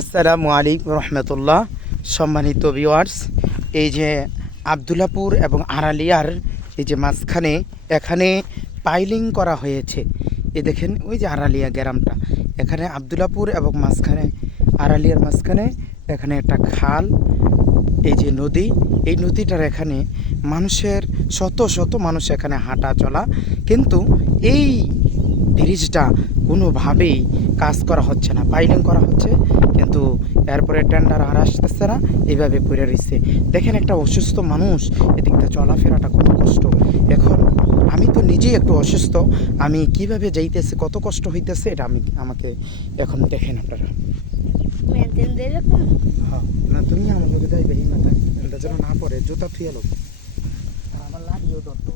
আসসালামু আলাইকুম রহমতুল্লাহ। সম্মানিত ভিউয়ার্স, এই যে আবদুল্লাপুর এবং আড়ালিয়ার এই যে মাঝখানে এখানে পাইলিং করা হয়েছে। দেখেন ওই যে আড়ালিয়া গ্রামটা, এখানে আবদুল্লাপুর এবং মাঝখানে আড়ালিয়ার মাঝখানে এখানে একটা খাল, এই যে নদী, এই নদীটার এখানে মানুষের শত শত মানুষ এখানে হাঁটা চলা, কিন্তু এই ব্রিজটা কোনোভাবেই কাজ করা হচ্ছে না, পাইলিং করা হচ্ছে কিন্তু এরপরে টেন্ডার আর আসতেছে না, এইভাবে পড়ে রয়েছে। দেখেন একটা অসুস্থ মানুষ, এদিকটা চলাফেরাটা কত কষ্ট। এখন আমি তো নিজেই একটু অসুস্থ, আমি কিভাবে যাইতেছি, কত কষ্ট হইতেছে, এটা আমাকে এখন দেখেন আপনারা। হ্যাঁ না, তুমি আমাকে যাইবে এই মাথায় এটা যেন না পড়ে, জুতা থুয়ে লোক আমার লাগিও ধরতো।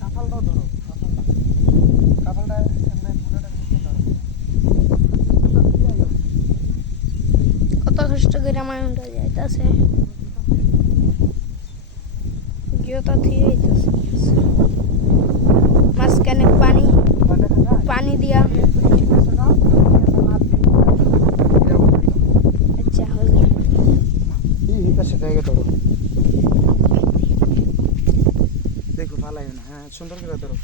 কাপালটাও ধরো, কাপালটা পুরোটা ধরো। কত কষ্ট করে মানুষটা যাইতেছে, জুতা থুয়ে যাইতেছে, মাঝখানে পানি দিয়া। আচ্ছা জায়গা ধরো, দেখো ভালো না। হ্যাঁ সুন্দর করে ধরো।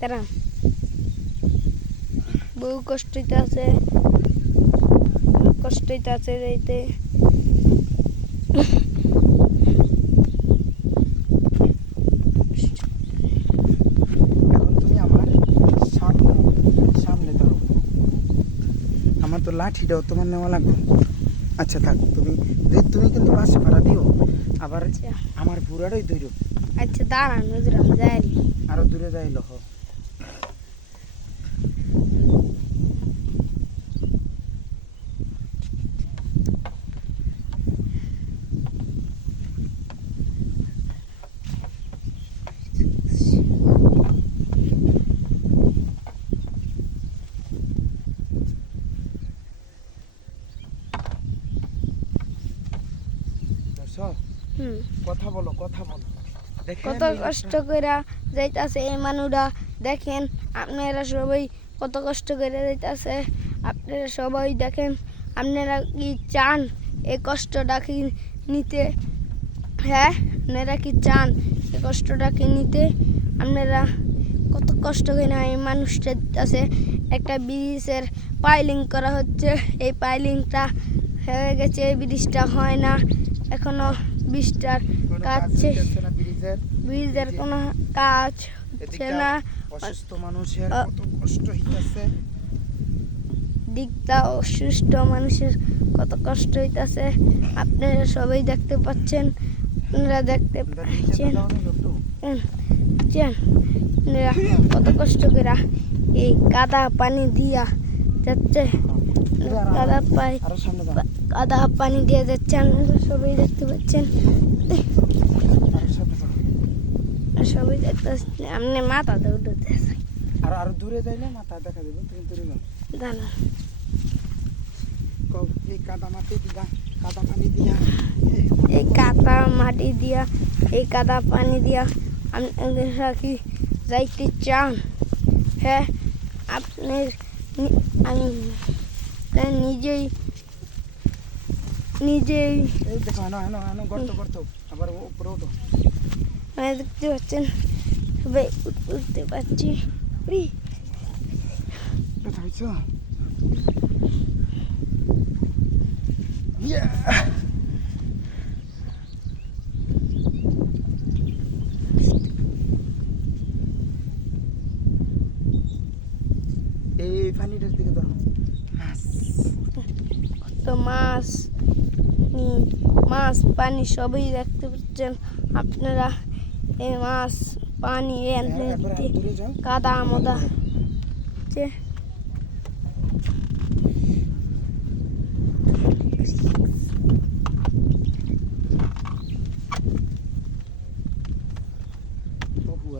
তারা বহু কষ্ট আছে, যাইতে। এখন তুমি আমার সামনে ধরো, আমার তো লাঠিটাও তোমার নেওয়া লাগবে। আচ্ছা থাক, তুমি কিন্তু পাশে ভাড়া দিও আবার। আমার বুড়াটাই দূর। আচ্ছা দাঁড়ান, যাই আরো দূরে যাইল। কথা বলো, কত কষ্ট করে যাইতাছে এই মানুষরা। দেখেন আপনারা সবাই কত কষ্ট করে যাইতাছে, আপনারা সবাই দেখেন। আপনারা কি চান এই কষ্টটা কি নিতে? হ্যাঁ, আপনারা কি চান এই কষ্টটা কি নিতে? আপনারা কত কষ্ট করে এই মানুষটা আছে। একটা ব্রিজের পাইলিং করা হচ্ছে, এই পাইলিংটা হয়ে গেছে, এই ব্রিজটা হয় না এখনো। ব্রিজটার কাজ ব্রিজের কোনো কাজ হচ্ছে না। অসুস্থ মানুষের কত কষ্ট হইতাছে, দিকটা অসুস্থ মানুষের কত কষ্ট হইতাছে। আপনারা সবাই দেখতে পাচ্ছেন, আপনারা দেখতে পাচ্ছেন কত কষ্ট করে এই কাদা পানি দিয়া যাচ্ছে, কাদা পানি দিয়ে যাচ্ছে। আপনারা সবাই দেখতে পাচ্ছেন, সবাই দেখতে পাচ্ছেন। আপনি মাথা দৌড়তে আর আরো দূরে যাইলে মাথা দেখা দেবে, তুমি দূরে যাও। জানো এই কাদা মাটি দিয়া, কাদা পানি দিয়া, এই কাদা মাটি দিয়া, এই কাদা পানি দিয়া আপনারা কি যাইতে চান? হ্যাঁ, আপনার আমি নিজেই দেখো গর্ত আবার উপরে উঠো। দেখতে পাচ্ছেন, সবাই উঠতে পারছি। এই পানিটার দিকে ধরো। কত মাছ পানি সবই দেখতে পাচ্ছেন আপনারা। এই মাছ পানি কাদা মদা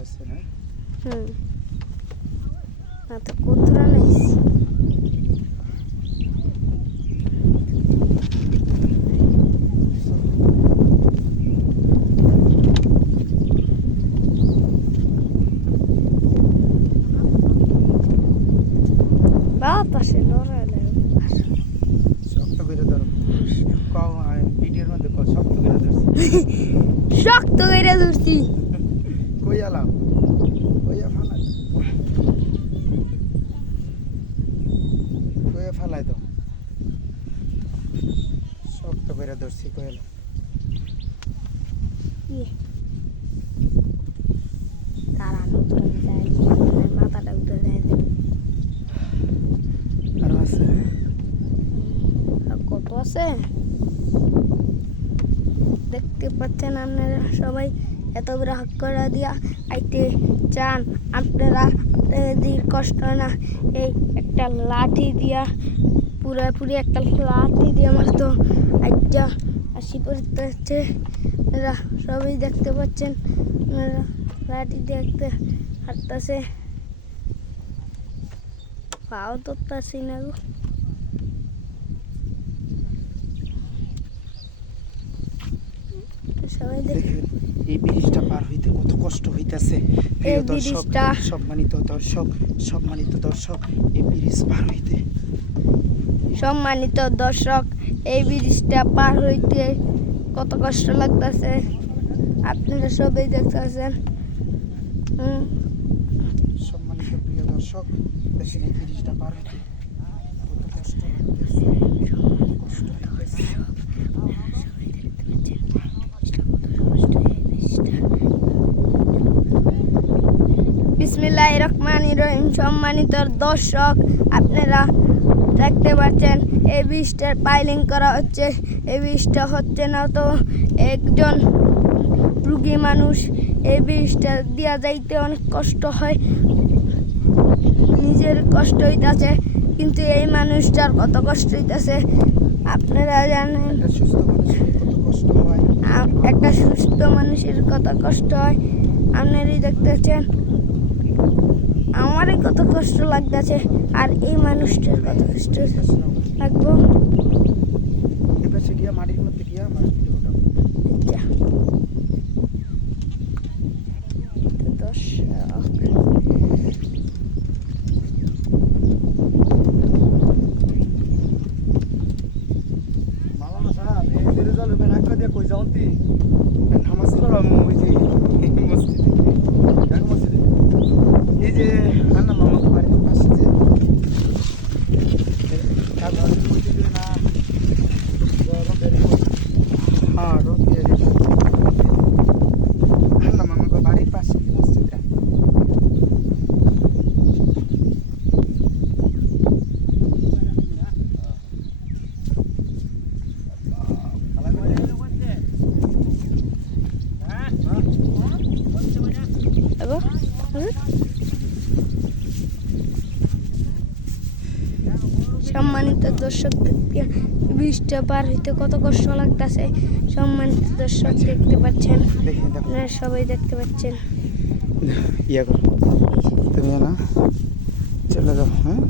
আছে না। না তো কোতরা নেই। বাতাসে লড়াইলে শক্ত করে ধরো কও ভিডিওর মধ্যে কও শক্ত করে ধরছি শক্ত করে ধরছি কই আলাম কইয়া ফালাই দাও শক্ত করে ধরছি কই আলাম তারা নতুন যায় মাথাটা উঠে যায় আর আছে আর কত আছে দেখতে পাচ্ছেন আপনারা সবাই এত বড় হাক করে দিয়া আইতে চান আপনারা আপনাদের কষ্ট না এই একটা লাঠি দিয়া পুরোপুরি একটা লাঠি দিয়ে আমার তো আইটা আসি করতে হচ্ছে আপনারা সবাই দেখতে পাচ্ছেন আপনারা লাঠি দেখতে হাঁটতেছে পাও ধরতেছি না গো সবাই দেখ দেখেন এই ব্রিজটা পার হইতে কত কষ্ট হইতেছে প্রিয় দর্শক ব্রিজটা- সম্মানিত দর্শক এই ব্রিজ পার হইতে সম্মানিত দর্শক এই ব্রিজটা পার হইতে কত কষ্ট লাগতেছে আপনারা সবাই দেখতেছেন সম্মানিত প্রিয় দর্শক দেখেন এই ব্রিজটা পার হইতে কত কষ্ট লাগতেছে কষ্ট হইতেছে বিসমিল্লাহির রহমানির রহিম সম্মানিত দর্শক আপনারা দেখতে পাচ্ছেন এই ব্রিজটার পাইলিং করা হচ্ছে এই ব্রিজটা হচ্ছে না তো একজন রুগী মানুষ এই ব্রিজটা দিয়া যাইতে অনেক কষ্ট হয় নিজের কষ্ট হইতাছে কিন্তু এই মানুষটার কত কষ্ট হইতাছে আপনারা জানেন একটা সুস্থ মানুষের কত কষ্ট হয় একটা সুস্থ মানুষের কত কষ্ট হয় আপনারই দেখতেছেন আমারই কত কষ্ট লাগতেছে আর এই মানুষটার কত কষ্ট লাগবো এবার সে গিয়া মাটির মধ্যে গিয়া আমার ভিডিওটা যা। তো দর্শক মালানা সাহেব এই রেজাল্ট মেন আঁকা দিয়ে কই যাওন্তি নামাজ পড়াম ওই যে মসজিদে এক মসজিদে এই যে আন্না মামা বাড়ির পাশে যে আর মসজিদে না গরম বেরি হ্যাঁ রোদ দিয়ে আন্না মামা বাড়ির পাশে মসজিদটা খালা কই এগো, সম্মানিত দর্শক দেখতে বৃষ্টিটা পার হইতে কত কষ্ট লাগতেছে সম্মানিত দর্শক দেখতে পাচ্ছেন দেখেন দেখো আপনারা সবাই দেখতে পাচ্ছেন ইয়া করো তুমি না চলে যাও হ্যাঁ